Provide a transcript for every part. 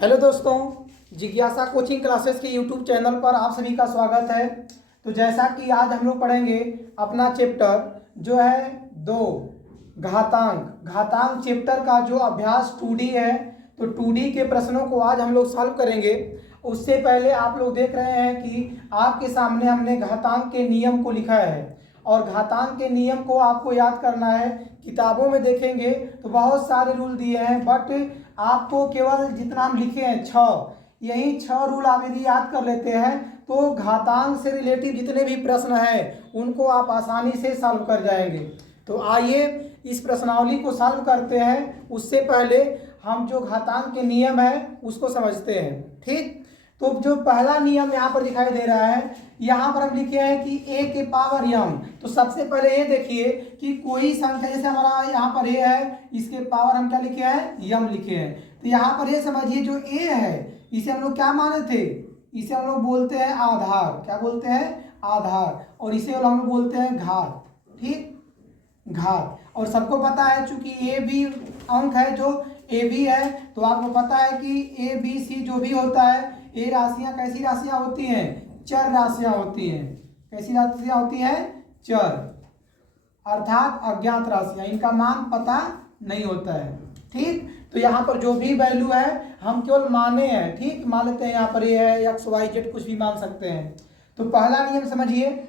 Hello दोस्तों, जिज्ञासा coaching classes के यूट्यूब चैनल पर आप सभी का स्वागत है। तो जैसा कि आज हम लोग पढ़ेंगे अपना चैप्टर जो है दो घातांक घातांक चैप्टर का जो अभ्यास 2D है। तो 2D के प्रश्नों को आज हम लोग सॉल्व करेंगे। उससे पहले आप लोग देख रहे हैं कि आपके सामने हमने घातांक के नियम को लिखा है और घातांक के नियम को आपको याद करना है। किताबों में देखेंगे तो बहुत सारे रूल दिए हैं, बट आपको केवल जितना हम लिखे हैं 6, यही 6 रूल आप यदि याद कर लेते हैं तो घातांक से रिलेटिव जितने भी प्रश्न हैं उनको आप आसानी से सॉल्व कर जाएंगे। तो आइए इस प्रश्नावली को सॉल्व करते हैं। उससे पहले हम जो घातांक के नियम है उसको समझते हैं। ठीक, तो जो पहला नियम यहाँ पर दिखाई दे रहा है, यहाँ पर हम लिखे हैं कि a के पावर m। तो सबसे पहले ये देखिए कि कोई संख्या, जैसे हमारा यहाँ पर a है, इसके पावर हम क्या लिखे हैं, m लिखे हैं। तो यहाँ पर ये समझिए जो a है इसे हम लोग क्या माने थे, इसे हम लोग बोलते हैं आधार। क्या बोलते हैं, आधार। और इसे हम लोग बोलते हैं घात। ठीक, घात। और सबको पता है चूंकि ए बी अंक है जो ए बी है, तो आपको पता है कि ए बी सी जो भी होता है, ये राशियां कैसी राशियां होती हैं, चर राशियां होती हैं। कैसी राशियां होती हैं, चर, अर्थात अज्ञात राशियां, इनका मान पता नहीं होता है। ठीक, तो यहाँ पर जो भी वैल्यू है हम केवल माने हैं। ठीक, मान लेते हैं यहाँ पर ये है एक्स वाई जेड, कुछ भी मान सकते हैं। तो पहला नियम समझिए,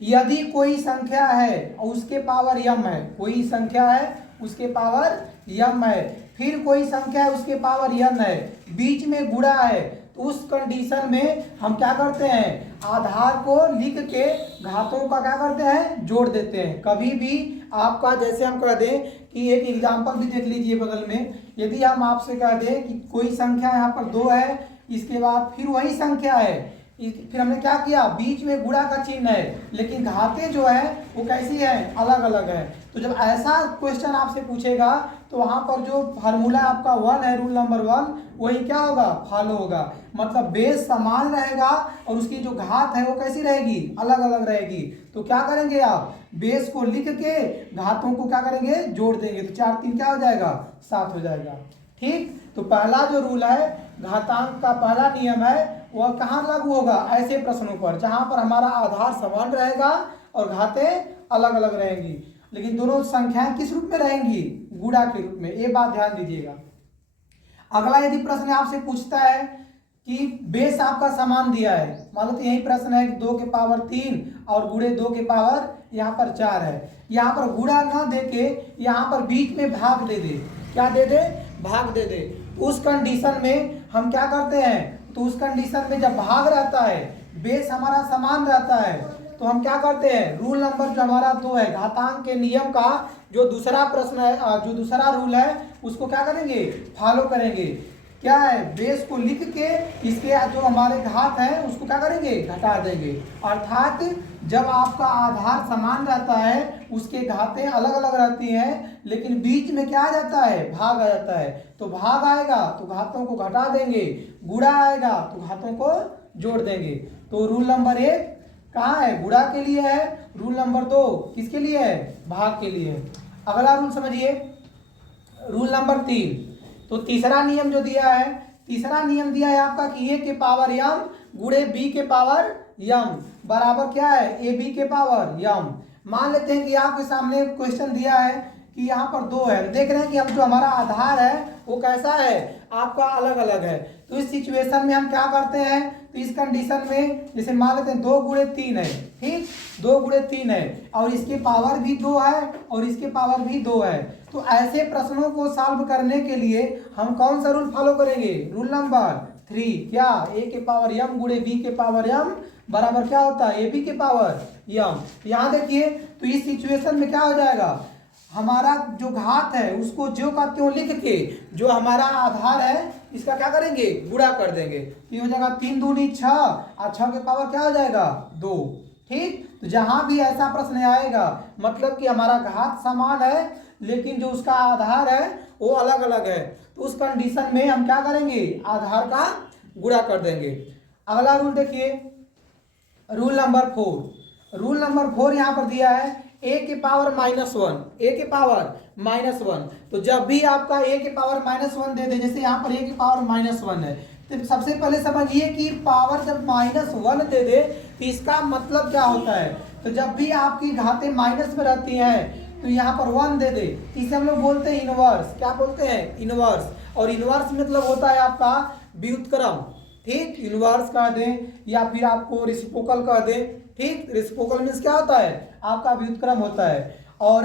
यदि कोई संख्या है और उसके पावर m है, कोई संख्या है उसके पावर m है, फिर कोई संख्या है उसके पावर n है, बीच में गुणा है, तो उस कंडीशन में हम क्या करते हैं, आधार को लिख के घातों का क्या करते हैं, जोड़ देते हैं। कभी भी आपका, जैसे हम कह दें कि एक एग्जाम्पल भी देख लीजिए बगल में, यदि हम आपसे कह दें कि कोई संख्या यहाँ पर 2 है, इसके बाद फिर वही संख्या है, फिर हमने क्या किया, बीच में गुणा का चिन्ह है, लेकिन घातें जो है वो कैसी है, अलग अलग है। तो जब ऐसा क्वेश्चन आपसे पूछेगा तो वहां पर जो फार्मूला आपका 1 है, रूल नंबर 1, वही क्या होगा, फॉलो होगा। मतलब बेस समान रहेगा और उसकी जो घात है वो कैसी रहेगी, अलग अलग रहेगी। तो क्या करेंगे आप, बेस को लिख के घातों को क्या करेंगे, जोड़ देंगे। तो 4 3 क्या हो जाएगा, 7 हो जाएगा। ठीक, तो पहला जो रूल है, घातांक का पहला नियम है, वह कहाँ लागू होगा, ऐसे प्रश्नों पर जहां पर हमारा आधार समान रहेगा और घातें अलग अलग रहेंगी, लेकिन दोनों संख्याएं किस रूप में रहेंगी, गुणा के रूप में। ये बात ध्यान दीजिएगा। अगला यदि प्रश्न आपसे पूछता है कि बेस आपका समान दिया है, मान लो तो यही प्रश्न है कि 2 के पावर 3 और गुणे 2 के पावर यहाँ पर 4 है। यहाँ पर गुणा ना देके यहाँ पर बीच में भाग दे दे। क्या दे दे, भाग दे दे। उस कंडीशन में हम क्या करते हैं, तो उस कंडीशन में जब भाग रहता है, बेस हमारा समान रहता है, तो हम क्या करते हैं, रूल नंबर जो हमारा 2 है, घातांक के नियम का जो दूसरा प्रश्न है, जो दूसरा रूल है, उसको क्या करेंगे, फॉलो करेंगे। क्या है, बेस को लिख के इसके जो हमारे घात है उसको क्या करेंगे, घटा देंगे। अर्थात जब आपका आधार समान रहता है, उसके घातें अलग अलग रहती हैं, लेकिन बीच में क्या आ जाता है, भाग आ जाता है। तो भाग आएगा तो घातों को घटा देंगे, गुणा आएगा तो घातों को जोड़ देंगे। तो रूल नंबर 1 कहाँ है, गुणा के लिए है। रूल नंबर 2 किसके लिए है, भाग के लिए है। अगला रूल समझिए, रूल नंबर 3। तो तीसरा नियम जो दिया है, तीसरा नियम दिया है आपका कि a के पावर m गुणे b के पावर m बराबर क्या है, ए बी के पावर m। मान लेते हैं कि आपके सामने क्वेश्चन दिया है कि यहाँ पर 2 है, देख रहे हैं कि हम जो हमारा आधार है वो कैसा है, आपका अलग अलग है। तो इस सिचुएशन में हम क्या करते हैं, तो इस कंडीशन में जैसे मान लेते हैं 2 गुणे 3 है। ठीक, 2 गुणे 3 है और इसके पावर भी 2 है और इसके पावर भी 2 है। तो ऐसे प्रश्नों को सॉल्व करने के लिए हम कौन सा रूल फॉलो करेंगे, रूल नंबर 3। क्या, a के पावर m गुणे b के पावर m बराबर क्या होता है, ए बी के पावर m। यहाँ देखिए, तो इस सिचुएशन में क्या हो जाएगा, हमारा जो घात है उसको जो का त्यों लिख के जो हमारा आधार है इसका क्या करेंगे, गुणा कर देंगे। ये हो जाएगा 3 दूनी 6 और 6 के पावर क्या हो जाएगा, 2। ठीक, तो जहां भी ऐसा प्रश्न आएगा, मतलब कि हमारा घात समान है लेकिन जो उसका आधार है वो अलग अलग है, तो उस कंडीशन में हम क्या करेंगे, आधार का गुणा कर देंगे। अगला रूल देखिए, रूल नंबर 4। रूल नंबर 4 यहाँ पर दिया है, a के पावर -1, a के पावर -1। तो जब भी आपका a के पावर -1 दे दे, जैसे यहाँ पर a की पावर -1 है, तो सबसे पहले समझिए कि पावर जब -1 दे दे तो इसका मतलब क्या होता है। तो जब भी आपकी घातें माइनस में रहती हैं तो यहाँ पर 1 दे दे, इसे हम लोग बोलते हैं इनवर्स। क्या बोलते हैं? इनवर्स। और इनवर्स मतलब होता है आपका व्युत्क्रम। ठीक, इनवर्स कह दें या फिर आपको रेसिप्रोकल कह दें। ठीक, रेसिप्रोकल मीन्स क्या होता है? आपका व्युत्क्रम होता है। और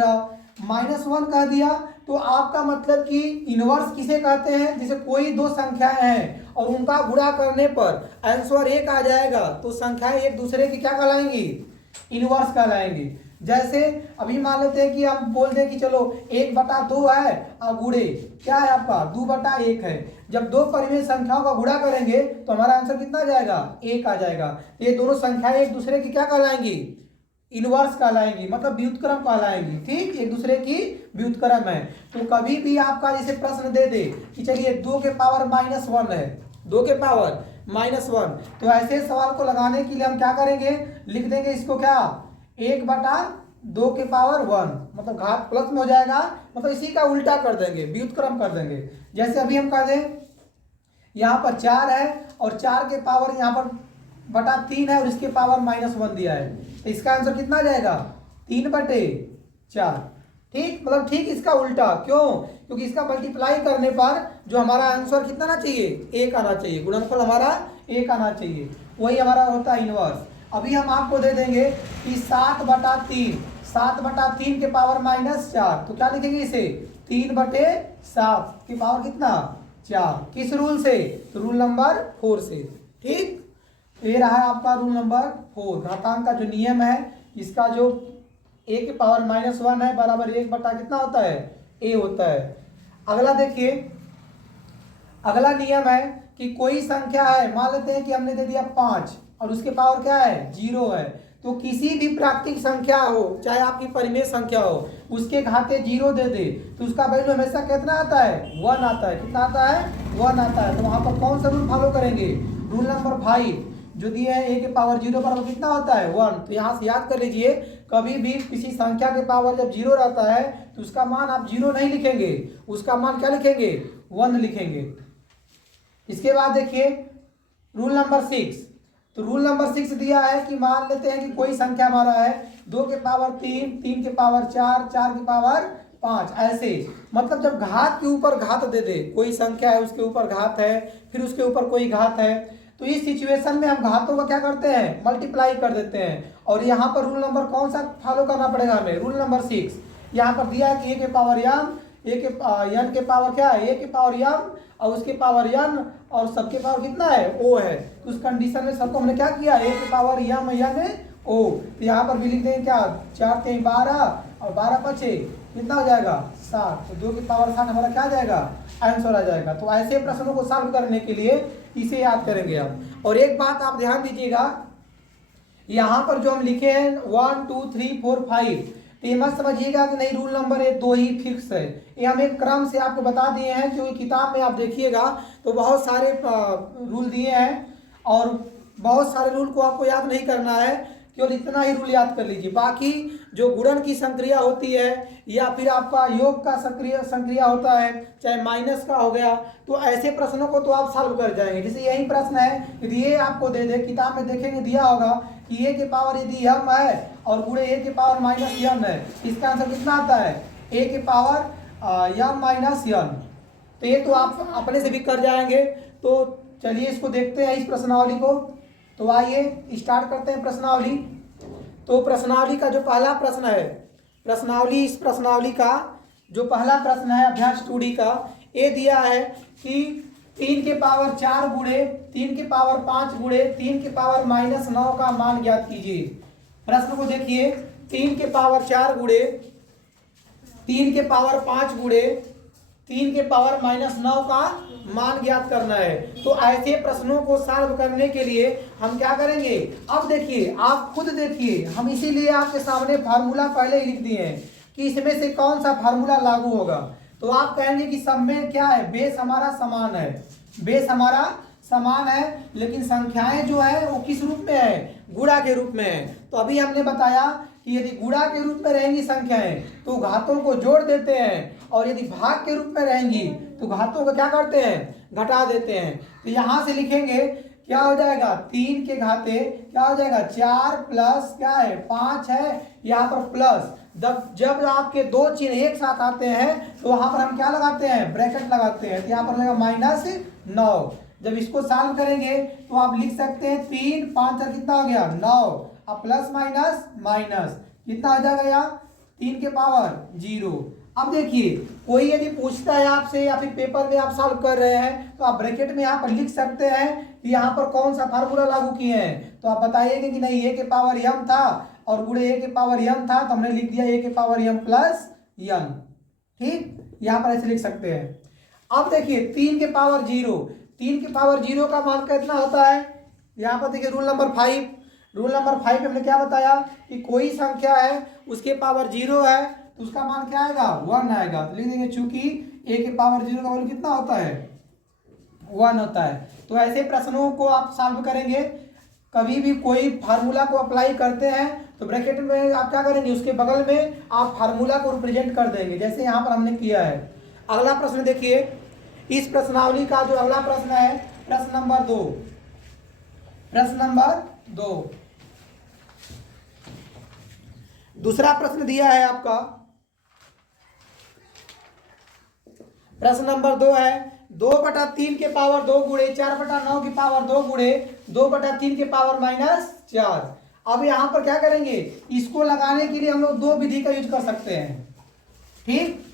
-1 कह दिया तो आपका मतलब कि इनवर्स किसे कहते हैं? जैसे कोई दो संख्याएं हैं और उनका गुणा करने पर आंसर 1 आ जाएगा तो संख्याएं एक दूसरे की क्या कहलाएंगी? इनवर्स कहलाएंगी। जैसे अभी मान लेते हैं कि हम बोल दें कि चलो 1/2 है और गुणे क्या है आपका 2/1 है। जब दो परिमेय संख्याओं का गुणा करेंगे तो हमारा आंसर कितना आ जाएगा? 1 आ जाएगा। ये दोनों संख्याएं एक दूसरे की क्या कहलाएंगी? इनवर्स कहलाएंगी, मतलब व्युत्क्रम कहलाएंगी। ठीक, एक दूसरे की व्युत्क्रम है। तो कभी भी आपका जैसे प्रश्न दे दे कि चलिए 2 के पावर -1 है, 2 के पावर -1, तो ऐसे सवाल को लगाने के लिए हम क्या करेंगे? लिख देंगे इसको क्या? 1/2 के पावर 1, मतलब घात प्लस में हो जाएगा, मतलब इसी का उल्टा कर देंगे, व्युत्क्रम कर देंगे। जैसे अभी हम कह दें यहाँ पर 4 है और 4 के पावर यहाँ पर बटा 3 है और इसके पावर -1 दिया है, तो इसका आंसर कितना आ जाएगा? 3/4। ठीक, मतलब ठीक इसका उल्टा। क्यों? क्योंकि इसका मल्टीप्लाई करने पर जो हमारा आंसर कितना आना चाहिए? 1 आना चाहिए। गुणनफल हमारा 1 आना चाहिए, वही हमारा होता है इनवर्स। अभी हम आपको दे देंगे कि 7/3 के पावर -4, तो क्या लिखेंगे इसे? 3/7 की पावर कितना? 4। किस रूल से? तो रूल नंबर 4 से। ठीक, ये रहा है आपका रूल नंबर 4। घातांक का जो नियम है, इसका जो a के पावर -1 है बराबर 1 बटा कितना होता है? a होता है। अगला देखिए, अगला नियम है कि कोई संख्या है, मान लेते हैं कि हमने दे दिया 5 और उसके पावर क्या है? 0 है। तो किसी भी प्राकृतिक संख्या हो, चाहे आपकी परिमेय संख्या हो, उसके घाते 0 दे दे तो उसका वैल्यू हमेशा कितना आता है? 1 आता है। कितना आता है? 1 आता है। तो वहां पर कौन सा रूल फॉलो करेंगे? रूल नंबर 5 जो दिए है, a के पावर 0 बराबर कितना होता है? 1। तो यहाँ से याद कर लीजिए, कभी भी किसी संख्या के पावर जब 0 रहता है तो उसका मान आप 0 नहीं लिखेंगे, उसका मान क्या लिखेंगे? 1 लिखेंगे। इसके बाद देखिए रूल नंबर 6। तो रूल नंबर 6 दिया है कि मान लेते हैं कि कोई संख्या हमारा है 2 के पावर 3, 3 के पावर 4, 4 के पावर 5, ऐसे। मतलब जब घात के ऊपर घात दे दे, कोई संख्या है उसके ऊपर घात है, फिर उसके ऊपर कोई घात है, तो इस सिचुएशन में हम घातों का क्या करते हैं? मल्टीप्लाई कर देते हैं। और यहाँ पर रूल नंबर कौन सा फॉलो करना पड़ेगा हमें? Rule number 6। यहाँ पर दिया है कि a के पावर m, n के पावर क्या है? a के पावर m और उसके पावर n और सबके पावर कितना है? o है। तो उस कंडीशन में सबको हमने क्या किया? a के पावर m n o। तो यहाँ पर भी लिख देंगे क्या? 4 3 12 और 12 5 कितना हो जाएगा? 7। तो 2 की पावर 7 हमारा क्या आ जाएगा? आंसर आ जाएगा। तो ऐसे प्रश्नों को सॉल्व करने के लिए इसे याद करेंगे हम। और एक बात आप ध्यान दीजिएगा, यहाँ पर जो हम लिखे हैं 1 2 3 4 5, तो ये मत समझिएगा कि नहीं रूल नंबर 2 ही फिक्स है। ये हम एक क्रम से आपको बता दिए हैं। जो किताब में आप देखिएगा तो बहुत सारे रूल दिए हैं और बहुत सारे रूल को आपको याद नहीं करना है, केवल इतना ही रूल याद कर लीजिए। बाकी जो गुणन की संक्रिया होती है या फिर आपका योग का संक्रिया होता है, चाहे माइनस का हो गया, तो ऐसे प्रश्नों को तो आप सॉल्व कर जाएंगे। जैसे यही प्रश्न है, यदि ये आपको दे दे, किताब में देखेंगे दिया होगा कि a के पावर यदि m है और गुणे a के पावर -m है, इसका आंसर कितना आता है? a के पावर m -n। तो ये तो आप अपने से भी कर जाएंगे। तो चलिए इसको देखते हैं, इस प्रश्नावली को। तो आइए स्टार्ट करते हैं प्रश्नावली। तो प्रश्नावली का जो पहला प्रश्न है, इस प्रश्नावली का जो पहला प्रश्न है अभ्यास 2D का, ये दिया है कि 3 के पावर 4 गुणे 3 के पावर 5 गुणे 3 के पावर -9 का मान ज्ञात कीजिए। प्रश्न को देखिए, 3 के पावर 4 गुणे 3 के पावर 5 गुणे 3 के पावर -9 का मान ज्ञात करना है। तो ऐसे प्रश्नों को सॉल्व करने के लिए हम क्या करेंगे? अब देखिए, आप खुद देखिए, हम इसीलिए आपके सामने फार्मूला पहले ही लिख दिए हैं कि इसमें से कौन सा फार्मूला लागू होगा। तो आप कहेंगे कि सब में क्या है? बेस हमारा समान है, बेस हमारा समान है, लेकिन संख्याएं जो है वो किस रूप में है? गुणा के रूप में है। तो अभी हमने बताया कि यदि गुणा के रूप में रहेंगी संख्याएं तो घातों को जोड़ देते हैं, और यदि भाग के रूप में रहेंगी तो घातों को क्या करते हैं, घटा देते हैं। तो यहाँ से लिखेंगे क्या हो जाएगा, 3 के घाते क्या हो जाएगा, 4 प्लस क्या है 5 है, यहाँ पर प्लस। जब आपके दो चिन्ह एक साथ आते हैं तो वहां पर हम क्या लगाते हैं, ब्रैकेट लगाते हैं। तो यहाँ पर लगेगा -9। जब इसको सॉल्व करेंगे तो आप लिख सकते हैं 3 5 और कितना हो गया 9, अब प्लस माइनस माइनस कितना आ जाएगा यहाँ 3 के पावर 0। अब देखिए कोई यदि पूछता है आपसे या फिर पेपर में आप सॉल्व कर रहे हैं तो आप ब्रैकेट में यहाँ पर लिख सकते हैं कि यहाँ पर कौन सा फार्मूला लागू किए हैं। तो आप बताइएगा कि नहीं a के पावर m था और गुणे a के पावर m था, तो हमने लिख दिया a के पावर m प्लस n। ठीक, यहाँ पर ऐसे लिख सकते हैं। अब देखिए 3 के पावर 0, 3 के पावर 0 का मान कितना होता है, यहाँ पर देखिए रूल नंबर 5। रूल नंबर 5 में हमने क्या बताया कि कोई संख्या है उसके पावर 0 है तो उसका मान क्या आएगा 1 आएगा। तो लिख देंगे चूंकि a के पावर 0 का वैल्यू कितना होता है 1 होता है। तो ऐसे प्रश्नों को आप सॉल्व करेंगे, कभी भी कोई फार्मूला को अप्लाई करते हैं तो ब्रैकेट में आप क्या करेंगे, उसके बगल में आप फार्मूला को रिप्रेजेंट कर देंगे, जैसे यहाँ पर हमने किया है। अगला प्रश्न देखिए, इस प्रश्नावली का जो अगला प्रश्न है प्रश्न नंबर 2। प्रश्न नंबर 2 दूसरा प्रश्न दिया है आपका, प्रश्न नंबर 2 है 2/3 के पावर 2 गुणे 4/9 की पावर 2 गुणे 2/3 के पावर -4। अब यहाँ पर क्या करेंगे, इसको लगाने के लिए हम लोग 2 विधि का यूज कर सकते हैं। ठीक,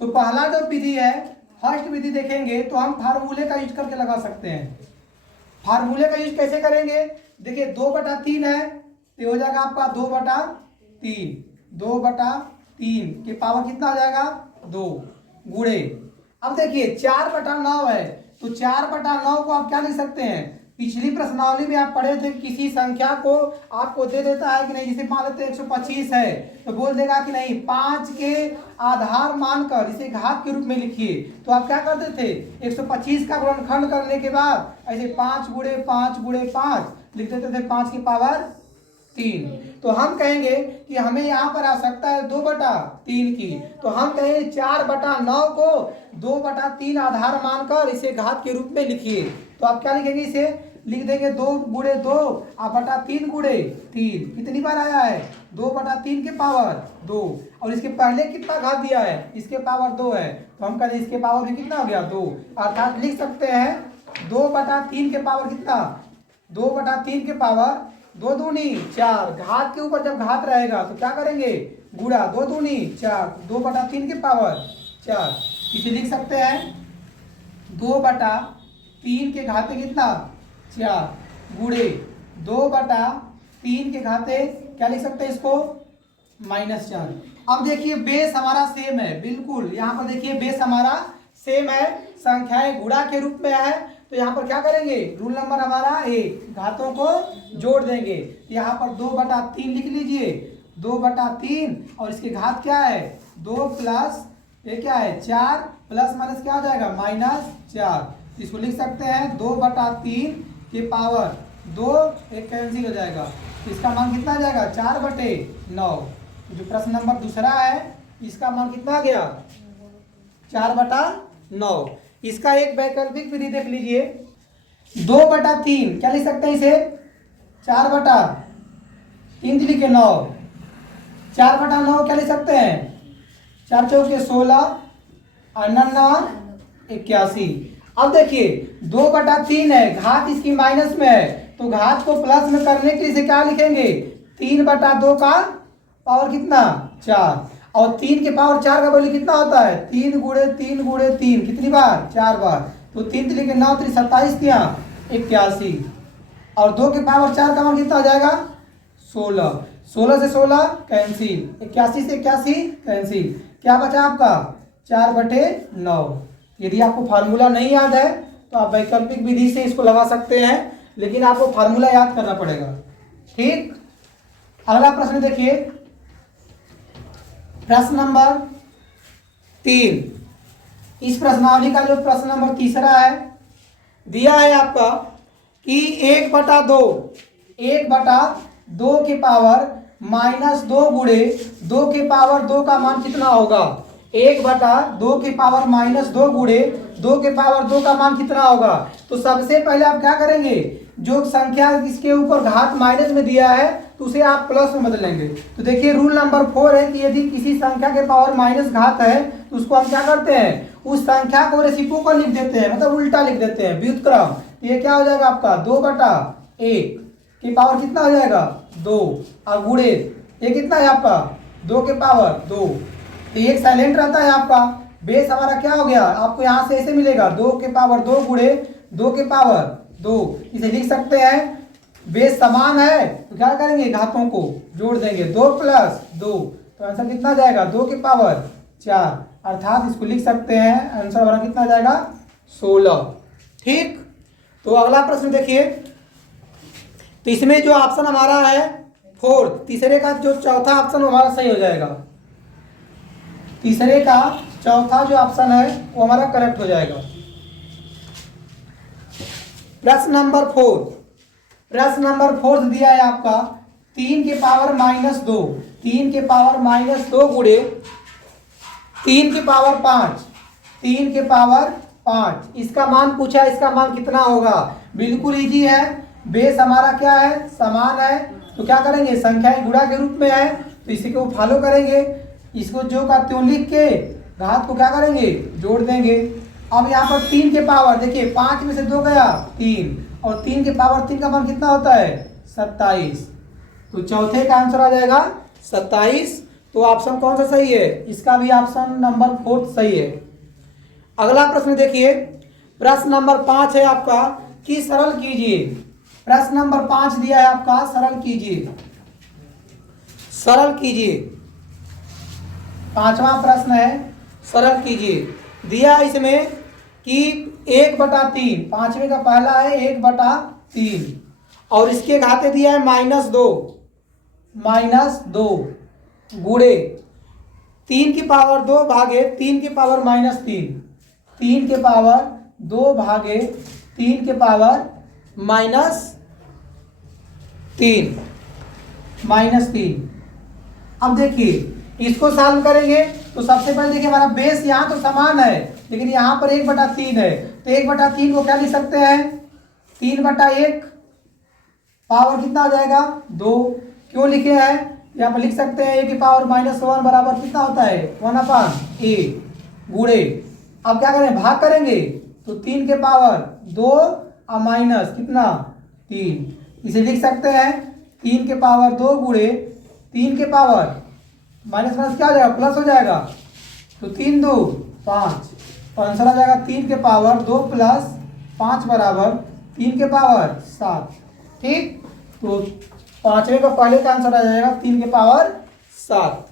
तो पहला जो विधि है फर्स्ट विधि देखेंगे तो हम फार्मूले का यूज करके लगा सकते हैं। फार्मूले का यूज कैसे करेंगे, देखिए 2/3 है तो हो जाएगा आपका 2/3, 2/3 के पावर कितना आ जाएगा 2 गुणे। अब देखिए 4/9 है तो 4/9 को आप क्या लिख सकते हैं, पिछली प्रश्नावली में आप पढ़े थे किसी संख्या को आपको दे देता है कि नहीं, जैसे मान लेते 125 है तो बोल देगा कि नहीं 5 के आधार मानकर इसे घात के रूप में लिखिए। तो आप क्या करते थे 125 का गुणनखंड करने के बाद ऐसे 5 गुणे 5 गुणे 5 लिख देते थे 5 की पावर 3। तो हम कहेंगे कि हमें यहाँ पर आवश्यकता है 2/3 की, तो हम कहेंगे 4/9 को 2/3 आधार मानकर इसे घात के रूप में लिखिए। तो आप क्या लिखेंगे, इसे लिख देंगे 2 गुणे 2 3 गुणे 3। कितनी बार आया है 2/3 के पावर 2, और इसके पहले कितना घात दिया है, इसके पावर 2 है तो हम कहते हैं इसके पावर भी कितना हो गया 2, अर्थात लिख सकते हैं 2/3 के पावर कितना 2/3 के पावर 2 दूनी 4। घात के ऊपर जब घात रहेगा तो क्या करेंगे गुणा, 2 दूनी 4, 2/3 के पावर 4। इसे लिख सकते हैं 2/3 के घाते कितना 4 गुणे 2/3 के घाते क्या लिख सकते हैं इसको -4। अब देखिए बेस हमारा सेम है, बिल्कुल यहाँ पर देखिए बेस हमारा सेम है, संख्याएं गुणा के रूप में है। तो यहाँ पर क्या करेंगे, रूल नंबर हमारा 1, घातों को जोड़ देंगे। यहाँ पर 2/3 लिख लीजिए, 2/3 और इसके घात क्या है 2 प्लस ये क्या है 4 प्लस माइनस क्या हो जाएगा -4। इसको लिख सकते हैं 2/3 के पावर 2, एक कैंसिल हो जाएगा, इसका मान कितना आ जाएगा 4/9। जो प्रश्न नंबर दूसरा है इसका मान कितना आ गया 4/9। इसका एक वैकल्पिक विधि देख लीजिए, 2/3 क्या लिख सकते हैं इसे 4/3 लिखे 9, 4/9 क्या लिख सकते हैं 4 चौके 16 और 9 81। अब देखिए 2/3 है, घात इसकी माइनस में है तो घात को प्लस में करने के लिए इसे क्या लिखेंगे 3/2 का पावर कितना 4, और 3 के पावर 4 का वैल्यू कितना होता है 3 गुणे 3 गुणे 3, कितनी बार 4 बार। तो 3 लिखे 9 3 27 81, और 2 के पावर 4 का मान कितना हो जाएगा 16, 16 से 16 कैंसिल, 81 से 81 कैंसिल, क्या बचा आपका 4/9। यदि आपको फार्मूला नहीं याद है तो आप वैकल्पिक विधि से इसको लगा सकते हैं, लेकिन आपको फार्मूला याद करना पड़ेगा। ठीक, अगला प्रश्न देखिए, प्रश्न नंबर 3। इस प्रश्नावली का जो प्रश्न नंबर तीसरा है दिया है आपका कि 1/2 के पावर माइनस 2 गुणे 2 के पावर 2 का मान कितना होगा? 1/2 के पावर माइनस 2 गुणे 2 के पावर 2 का मान कितना होगा? तो सबसे पहले आप क्या करेंगे, जो संख्या इसके ऊपर घात माइनस में दिया है तो उसे आप प्लस में बदलेंगे। तो देखिए रूल नंबर 4 है कि यदि किसी संख्या के पावर माइनस घात है तो उसको हम क्या करते हैं, उस संख्या को रेसिप्रोकल लिख देते हैं, मतलब उल्टा लिख देते हैं, व्युत्क्रम। ये क्या हो जाएगा आपका 2/1 की पावर कितना हो जाएगा 2 और गुणे ये कितना है आपका 2 के पावर 2। तो ये साइलेंट रहता है आपका। बेस हमारा क्या हो गया, आपको यहाँ से ऐसे मिलेगा 2 के पावर 2 गुणे 2 के पावर 2। इसे लिख सकते हैं, बेस समान है तो क्या करेंगे, घातों को जोड़ देंगे, 2 + 2 तो आंसर कितना जाएगा 2 के पावर 4, अर्थात इसको लिख सकते हैं आंसर हमारा कितना जाएगा 16। ठीक, तो अगला प्रश्न देखिए। तो इसमें जो ऑप्शन हमारा है 4, तीसरे का जो चौथा ऑप्शन हमारा सही हो जाएगा। तीसरे का चौथा जो ऑप्शन है वो हमारा करेक्ट हो जाएगा। प्रश्न नंबर 4, प्रश्न नंबर 4 दिया है आपका 3 के पावर -2, 3 के पावर -2 गुणे 3 के पावर 5, 3 के पावर 5 इसका मान पूछा है, इसका मान कितना होगा? बिल्कुल इजी है, बेस हमारा क्या है समान है, तो क्या करेंगे संख्याएं गुणा के रूप में है तो इसी को फॉलो करेंगे, इसको जो का त्यों लिख के घात को क्या करेंगे जोड़ देंगे। अब यहाँ पर 3 के पावर देखिए 5 में से 2 गया 3 और 3 के पावर 3 का मान कितना होता है 27, तो चौथे का आंसर आ जाएगा 27। तो ऑप्शन कौन सा सही है, इसका भी ऑप्शन नंबर 4 सही है। अगला प्रश्न देखिए, प्रश्न नंबर 5 है आपका कि सरल कीजिए। प्रश्न नंबर 5 दिया है आपका सरल कीजिए, सरल कीजिए। पांचवा प्रश्न है सरल कीजिए। दिया है इसमें कि 1/3, पांचवे का पहला है 1/3 और इसके घाते दिया है -2 गुणे 3 की पावर 2 भागे 3 की पावर -3, 3 के पावर 2 भागे 3 के पावर -3। अब देखिए इसको सॉल्व करेंगे तो सबसे पहले देखिए हमारा बेस यहाँ तो समान है लेकिन यहाँ पर 1/3 है, तो 1/3 को क्या लिख सकते हैं 3/1 पावर कितना हो जाएगा 2। क्यों लिखे हैं, यहाँ पर लिख सकते हैं a की पावर -1 बराबर कितना होता है 1/a गुणे, अब क्या करें भाग करेंगे तो 3 के पावर 2 और माइनस कितना 3, इसे लिख सकते हैं 3 के पावर 2 गुणे 3 के पावर माइनस क्या हो जाएगा प्लस हो जाएगा, तो 3 2 5 तो आंसर आ जाएगा 3 के पावर 2 + 5 बराबर 3 के पावर 7। ठीक, तो पांचवे का पहले का आंसर आ जाएगा 3 के पावर 7।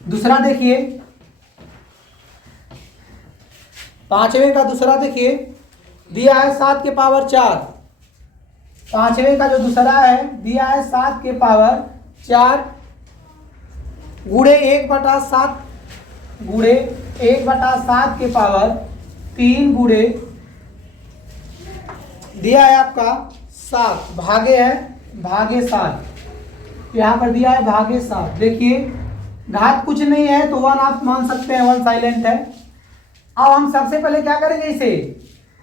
दूसरा देखिए, पांचवे का दूसरा देखिए दिया है 7 के पावर 4, पांचवे का जो दूसरा है दिया है 7 के पावर 4 गुणे 1/7 गुणे 1/7 के पावर 3 गुणे दिया है आपका 7 भागे है भागे 7, यहाँ पर दिया है भागे 7। देखिए घात कुछ नहीं है तो 1 आप मान सकते हैं, 1 साइलेंट है। अब हम सबसे पहले क्या करेंगे,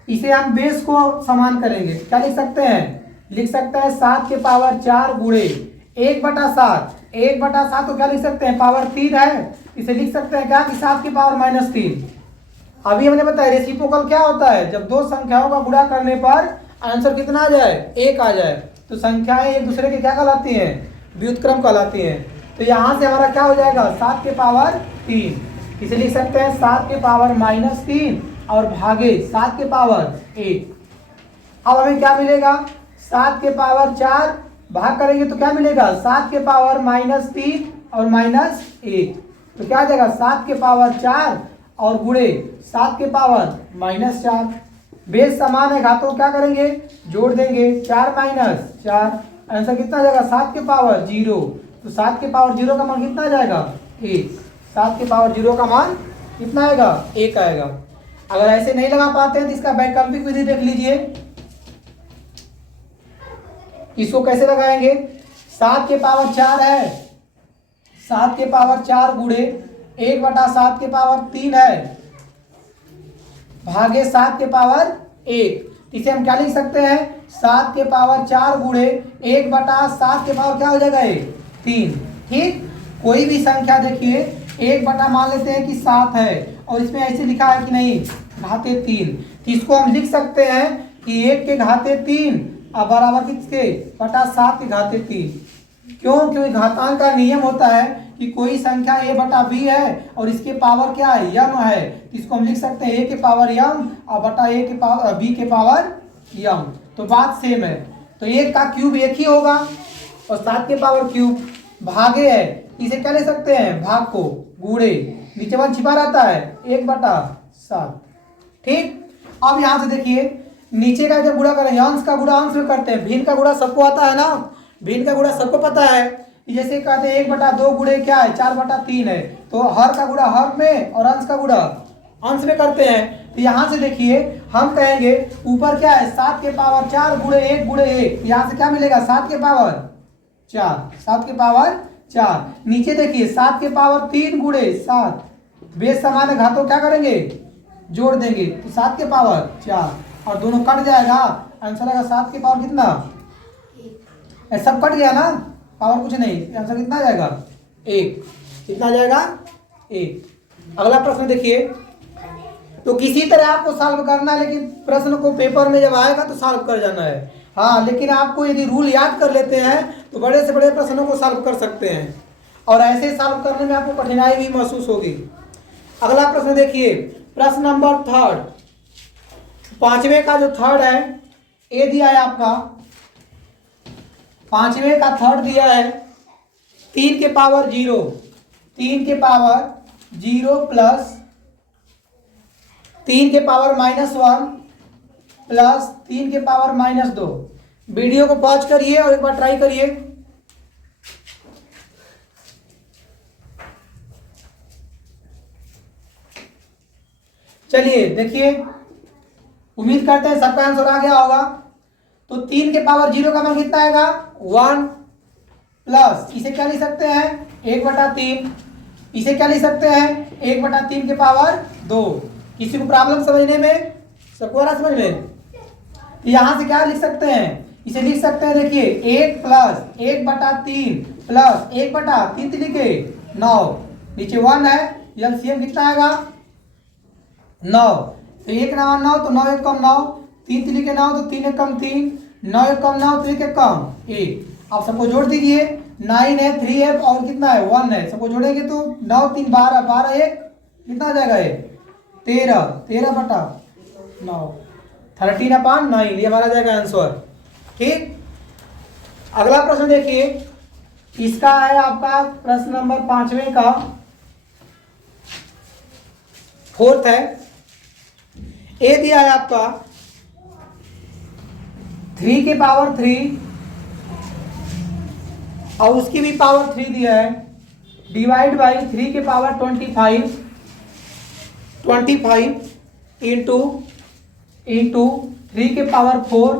इसे हम बेस को समान करेंगे। क्या लिख सकते हैं, लिख सकते हैं 7 के पावर 4 गुणे 1/7, 1/7 तो क्या लिख सकते हैं पावर 3 है, इसे लिख सकते हैं क्या कि 7 की पावर -3। अभी हमने बताया रेसिप्रोकल क्या होता है, जब दो संख्याओं का गुणा करने पर आंसर कितना आ जाए 1 आ जाए, तो संख्याएं एक दूसरे के क्या कहलाती हैं व्युत्क्रम कहलाती हैं। तो यहाँ से हमारा क्या हो जाएगा 7 के पावर 3, इसे लिख सकते हैं 7 के पावर -3 और भागे 7 के पावर 1। अब हमें क्या मिलेगा 7 के पावर 4 भाग करेंगे तो क्या मिलेगा 7 के पावर -3 और -1, तो क्या आ जाएगा 7 के पावर 4 और गुणे 7 के पावर -4। बेस समान है, घातों क्या करेंगे जोड़ देंगे, 4 - 4 आंसर कितना आ जाएगा 7 के पावर 0, तो 7 के पावर 0 का मान कितना आ जाएगा 1, 7 के पावर 0 का मान कितना आएगा 1 आएगा। अगर ऐसे नहीं लगा पाते हैं तो इसका वैकल्पिक विधि देख लीजिए। इसको कैसे लगाएंगे, 7 के पावर 4 है, 7 के पावर 4 गुणे 1/7 के पावर 3 है, भागे 7 के पावर 1। इसे हम क्या लिख सकते हैं, 7 के पावर 4 गुणे 1/7 के पावर क्या हो जाएगा 3। ठीक, कोई भी संख्या देखिए 1 बटा मान लेते हैं कि 7 है और इसमें ऐसे लिखा है कि नहीं घाते 3, तो इसको हम लिख सकते हैं कि 1 के घाते 3 और बराबर किसके बटा 7 के घाते 3। क्यों, क्योंकि घातांक का नियम होता है कि कोई संख्या a बटा b है और इसके पावर क्या है यम है, तो इसको हम लिख सकते हैं a के पावर यम और बटा a के पावर b के पावर यम। तो बात सेम है, तो 1 का क्यूब 1 ही होगा और 7 के पावर क्यूब भागे है, इसे क्या ले सकते हैं भाग को गुणे, नीचे 1 छिपा रहता है 1/7। ठीक, अब यहाँ से देखिए नीचे का जब गुणा करेंगे अंश का गुणा अंश में करते हैं, भिन्न का गुणा सबको आता है ना, भिन्न का गुणा सबको पता है। जैसे कहते हैं 1/2 गुणे क्या है 4/3 है, तो हर का गुणा हर में और अंश का गुणा अंश में करते हैं। तो यहाँ से देखिए हम कहेंगे ऊपर क्या है 7 के पावर 4 गुणे 1 गुणे 1, यहाँ से क्या मिलेगा 7 के पावर 4, 7 के पावर 4। नीचे देखिए 7 के पावर 3 गुणे 7, बेस समान है घातों क्या करेंगे जोड़ देंगे, तो 7 के पावर 4 और दोनों कट जाएगा, आंसर आएगा 7 के पावर कितना, सब कट गया ना, पावर कुछ नहीं, आंसर कितना आ जाएगा 1। कितना आ जाएगा 1। अगला प्रश्न देखिए, तो किसी तरह आपको सॉल्व करना है, लेकिन प्रश्न को पेपर में जब आएगा तो सॉल्व कर जाना है। हाँ, लेकिन आपको यदि रूल याद कर लेते हैं तो बड़े से बड़े प्रश्नों को सॉल्व कर सकते हैं और ऐसे सॉल्व करने में आपको कठिनाई भी महसूस होगी। अगला प्रश्न देखिए, प्रश्न नंबर 3, 5वें का जो थर्ड है ए दिया है आपका, 5वें का थर्ड दिया है 3 के पावर 0, 3 के पावर 0 प्लस 3 के पावर -1 प्लस 3 के पावर -2। वीडियो को पॉज करिए और एक बार ट्राई करिए। चलिए देखिए, उम्मीद करते हैं सबका आंसर आ गया होगा। तो 3 के पावर 0 का मान कितना आएगा 1 प्लस, इसे क्या लिख सकते हैं 1/3, इसे क्या लिख सकते हैं 1/3 के पावर 2। किसी को प्रॉब्लम समझने में, सबको आ रहा समझ में, यहां से क्या लिख सकते हैं, इसे लिख सकते हैं देखिए 1 प्लस 1/3 प्लस 1/3 लिखे 9, नीचे 1 है, एलसीएम कितना आएगा 9, तो 1 9 9, तो 9 1 कम 9, 3 3 के 9, तो 3 1 कम 3, 9 1 कम 9, 3 1 कम 1। आप सबको जोड़ दीजिए, 9 है 3 है और कितना है 1 है, सबको जोड़ेंगे तो 9 3 12, 12 1 कितना आ जाएगा 13, 13/9, 13/9, ये हमारा जाएगा आंसर। ठीक, अगला प्रश्न देखिए, इसका है आपका प्रश्न नंबर 5वें का 4th है। ए दिया है आपका 3 के पावर 3 और उसकी भी पावर 3 दिया है, डिवाइड बाई 3 के पावर 25 इंटू 3 के पावर 4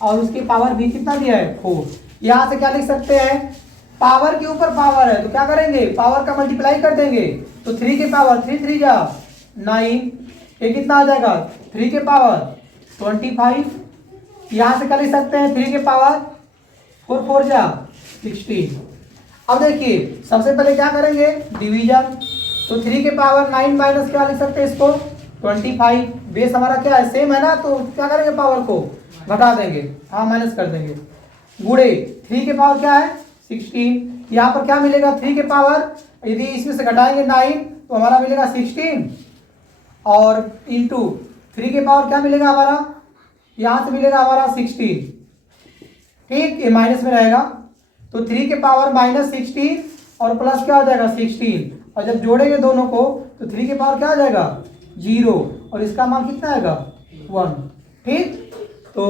और उसकी पावर भी कितना दिया है 4। यहां से क्या लिख सकते हैं, पावर के ऊपर पावर है तो क्या करेंगे पावर का मल्टीप्लाई कर देंगे, तो 3 के पावर 3 3 जा 9, ये कितना आ जाएगा 3 के पावर 25। यहां से क्या लिख सकते हैं 3 के पावर 4 4 जा 16। अब देखिए सबसे पहले क्या करेंगे डिवीजन, तो 3 के पावर 9 माइनस क्या लिख सकते हैं इसको 25, बेस हमारा क्या है सेम है ना, तो क्या करेंगे पावर को घटा देंगे, हाँ माइनस कर देंगे, गुणे 3 के पावर क्या है 16। यहाँ पर क्या मिलेगा 3 के पावर, यदि इसमें से घटाएंगे 9 तो हमारा मिलेगा 16 और इंटू 3 के पावर क्या मिलेगा हमारा, यहाँ से मिलेगा हमारा 16। ठीक, ये माइनस में रहेगा, तो 3 के पावर -16 और प्लस क्या हो जाएगा 16, और जब जोड़ेंगे दोनों को तो 3 के पावर क्या आ जाएगा 0 और इसका मान कितना आएगा 1। ठीक, तो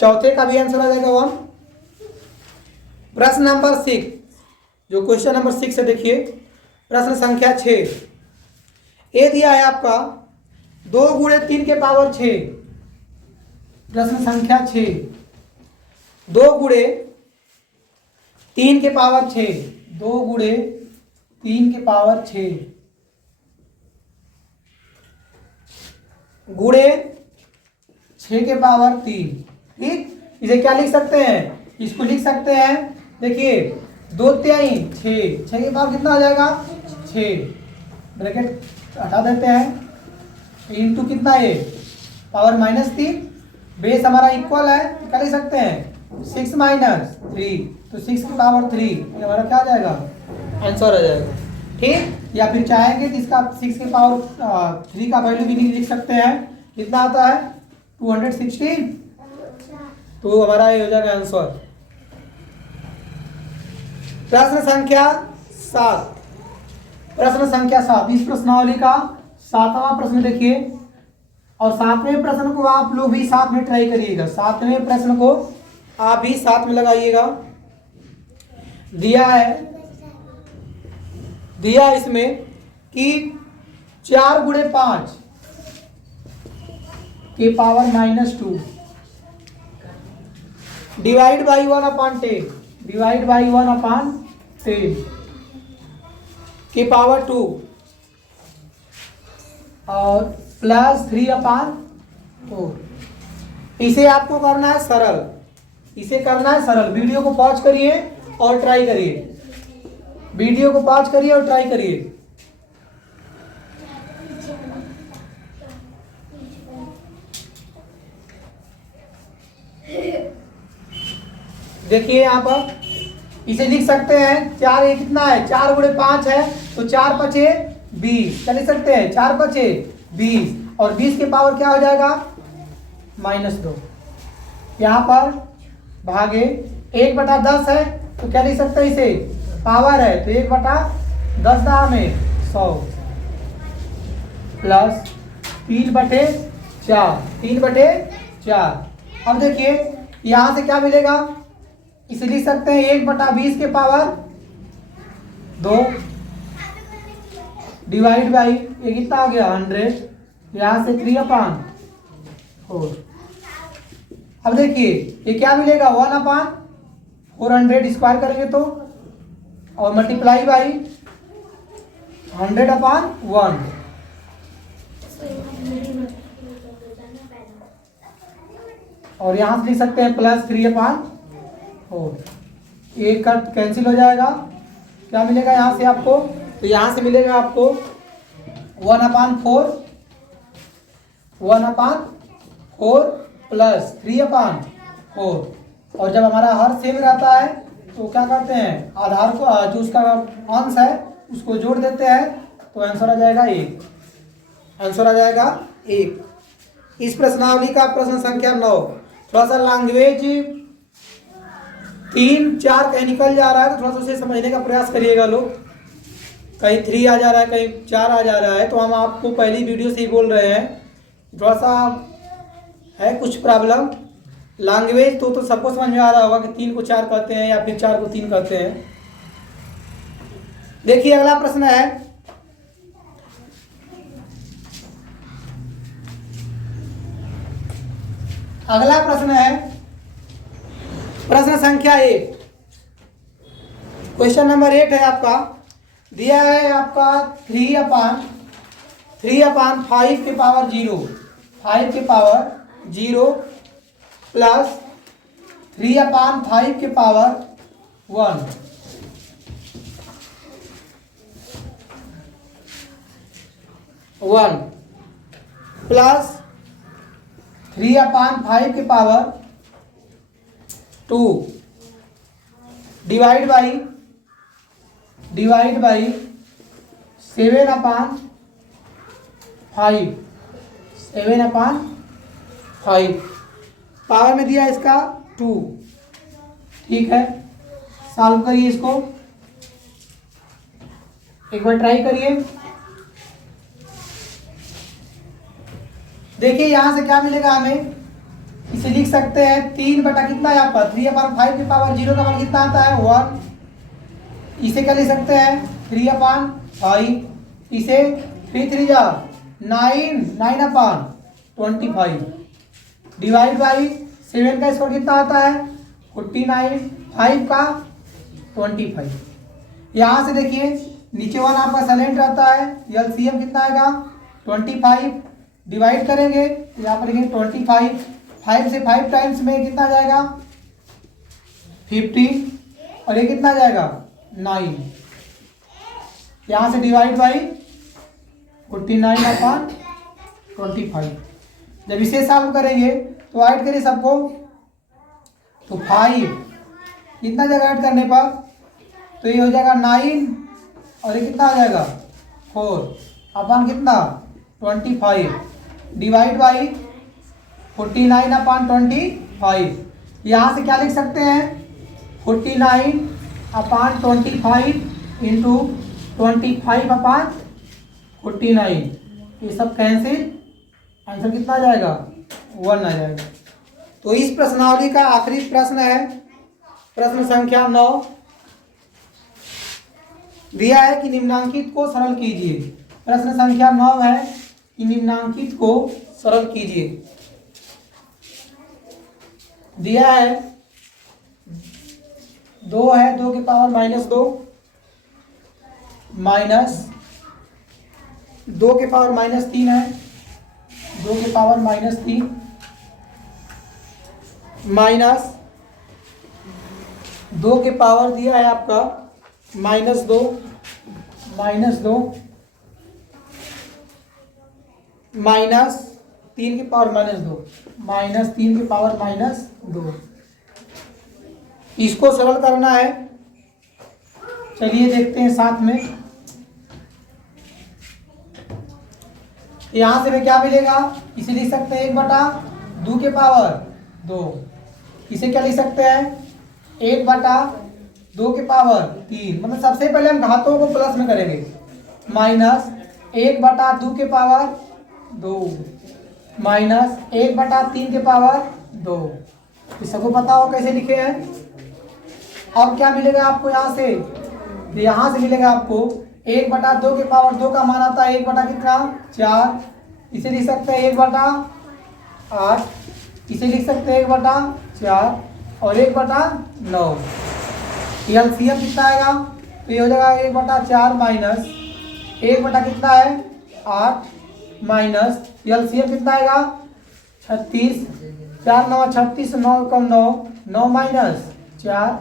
चौथे का भी आंसर आ जाएगा 1। प्रश्न नंबर 6, जो क्वेश्चन नंबर 6 है देखिए, प्रश्न संख्या 6 ए दिया है आपका 2 गुणे 3 के पावर 6। प्रश्न संख्या 6, 2 गुणे 3 के पावर 6, 2 गुणे 3 के पावर 6 गुणे 6 के पावर 3। ठीक, इसे क्या लिख सकते हैं, इसको लिख सकते हैं, देखिए 2 3 6, 6 के पावर कितना आ जाएगा 6, ब्रैकेट हटा देते हैं, इंटू कितना है पावर -3, बेस हमारा इक्वल है, क्या लिख सकते हैं 6 - 3, तो 6 की पावर 3 ये हमारा क्या आ जाएगा आंसर आ जाएगा। ठीक, या फिर चाहेंगे कि इसका 6 के पावर 3 का वैल्यू भी लिख सकते हैं, कितना आता है 216, तो हमारा ये हो जाएगा आंसर। प्रश्न संख्या 7, प्रश्न संख्या 7 इस प्रश्नावली का 7वां प्रश्न देखिए, और 7वें प्रश्न को आप लोग भी साथ में ट्राई करिएगा, 7वें प्रश्न को आप भी साथ में लगाइएगा। दिया इसमें कि 4 गुणे 5 के power -2 divide by 1/10, divide by 1/10 के पावर 2 और +3/4। इसे आपको करना है सरल, इसे करना है सरल। वीडियो को पॉज करिए और ट्राई करिए, वीडियो को पॉज करिए और ट्राई करिए। देखिए यहाँ पर इसे लिख सकते हैं, 4 ये कितना है 4 गुणे 5 है, तो 4 × 5 = 20, क्या लिख सकते हैं 4 × 5 = 20, और 20 के पावर क्या हो जाएगा -2, यहाँ पर भागे 1/10 है, तो क्या लिख सकते हैं इसे पावर है, तो 1/10 में 100 प्लस 3/4, 3/4। अब देखिए यहाँ से क्या मिलेगा, इसे लिख सकते हैं 1/20 के पावर 2 डिवाइड बाई ये कितना हो गया 100, यहाँ से 3/4। अब देखिए ये क्या मिलेगा 1/400 स्क्वायर करेंगे तो, और मल्टीप्लाई बाई 100/1, और यहाँ से लिख सकते हैं +3/4, एक का कैंसिल हो जाएगा, क्या मिलेगा यहाँ से आपको, तो यहाँ से मिलेगा आपको 1/4 प्लस 3/4, और जब हमारा हर सेम रहता है तो क्या करते हैं आधार को जो उसका अंश है उसको जोड़ देते हैं, तो आंसर आ जाएगा 1, आंसर आ जाएगा 1। इस प्रश्नावली का प्रश्न संख्या 9, थोड़ा सा लैंग्वेज 3 4 कहीं निकल जा रहा है, तो थोड़ा सा उसे समझने का प्रयास करिएगा लोग, कहीं 3 आ जा रहा है, कहीं 4 आ जा रहा है, तो हम आपको पहली वीडियो से ही बोल रहे हैं, थोड़ा सा है कुछ प्रॉब्लम। लैंग्वेज तो सबको समझ में आ रहा होगा कि 3 को 4 कहते हैं या फिर 4 को 3 कहते हैं। देखिए अगला प्रश्न है, अगला प्रश्न है प्रश्न संख्या 8, क्वेश्चन नंबर 8 है आपका, दिया है आपका 3/5 के पावर 0, 5 के पावर 0 प्लस 3/5 के पावर 1, प्लस 3/5 के पावर 2 डिवाइड बाई 7/5 पावर में दिया इसका 2। ठीक है, सॉल्व करिए इसको, एक बार ट्राई करिए। देखिए यहां से क्या मिलेगा हमें, इसे लिख सकते हैं 3 बटा कितना है आपका 3/5 की पावर 0 का मान कितना आता है 1, इसे क्या लिख सकते हैं 3/5, इसे 3 3 जा 9 9/25 डिवाइड बाई 7 का स्क्वायर कितना आता है 49, 5 का 25। यहाँ से देखिए नीचे वाला आपका साइलेंट रहता है, एलसीएम कितना आएगा 25, डिवाइड करेंगे यहाँ पर लिखेंगे 25, 5 से 5 टाइम्स में कितना जाएगा 50, और ये कितना जाएगा 9, यहाँ से डिवाइड बाई 49/25। जब इसे सॉल्व करेंगे तो ऐड करिए सबको, तो 5 कितना जगह ऐड करने पर, तो ये हो जाएगा 9 और ये कितना हो जाएगा 4 अपन कितना 25, डिवाइड बाई 49/25। यहाँ से क्या लिख सकते हैं 49/25 इंटू 25/49, ये सब कैंसिल, आंसर कितना आ जाएगा 1 आ जाएगा। तो इस प्रश्नावली का आखिरी प्रश्न है प्रश्न संख्या 9, दिया है कि निम्नांकित को सरल कीजिए। प्रश्न संख्या 9 है कि निम्नांकित को सरल कीजिए। दिया है 2 है, 2 की पावर -2, माइनस 2 के पावर -3 है, 2 के पावर -3, माइनस 2 के पावर दिया है आपका -2, -2, माइनस 3 की पावर -2, -3 की पावर -2। इसको सरल करना है, चलिए देखते हैं साथ में। यहां से हमें क्या मिलेगा, इसे लिख सकते हैं 1/2 के पावर 2, इसे क्या लिख सकते हैं 1/2 के पावर 3, मतलब सबसे पहले हम घातों को प्लस में करेंगे, माइनस 1/2 के पावर 2, माइनस 1/3 के पावर 2। इस सबको पता हो कैसे लिखे हैं। अब क्या मिलेगा आपको यहाँ से, यहाँ से मिलेगा आपको 1/2 के पावर 2 का मान आता है 1 कितना 4, इसे लिख सकते हैं 1/8, इसे लिख सकते हैं 1/4 और 1/9। एलसीएम कितना आएगा, तो ये हो जाएगा 1/4 माइनस 1 कितना है 8, माइनस एलसीएम कितना आएगा 36, 4 9 36, 9 कम 9, 9 माइनस 4,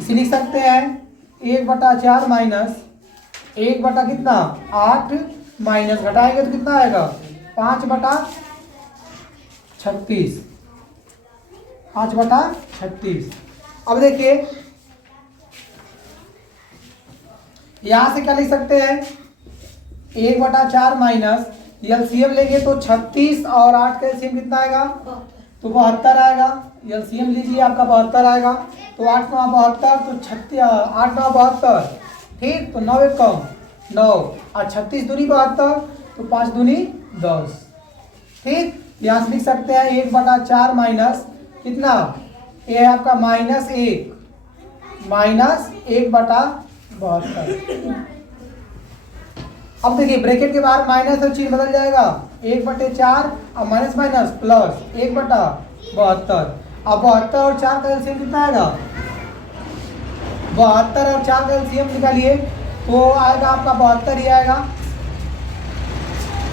इसे लिख सकते हैं 1/4 माइनस 1 कितना 8, माइनस घटाएंगे तो कितना आएगा 5/36, 5/36। अब देखिए यहां से क्या लिख सकते हैं 1/4 माइनस एलसीएम लेंगे तो 36 और 8 का एलसीएम कितना आएगा, तो 72 आएगा। एलसीएम लीजिए आपका 72 आएगा, तो 8 9 72, तो 36 8 9 72, ठीक, तो 9 1 कम 9 और 36 दूनी 72, तो 5 दूनी 10, ठीक। यहाँ से लिख सकते हैं 1/4 माइनस कितना, ये है आपका -1, -1/72। अब देखिए ब्रैकेट के बाहर माइनस और चिन्ह बदल जाएगा, 1/4 और माइनस माइनस प्लस 1/72। अब 72 और 4 का एलसीएम कितना आएगा, 72 और 4 का एलसीएम निकालिए तो आएगा आपका 72 ही आएगा।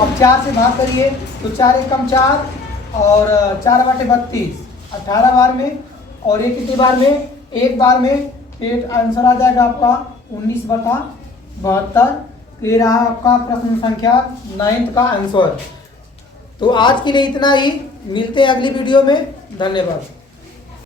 अब 4 से भाग करिए तो 4 1 कम 4 और 4/32, 18 बार में, और ये कितनी बार में, एक बार में, फिर आंसर आ जाएगा आपका 19/72। ये रहा आपका प्रश्न संख्या 9 का आंसर। तो आज के लिए इतना ही, मिलते हैं अगली वीडियो में, धन्यवाद।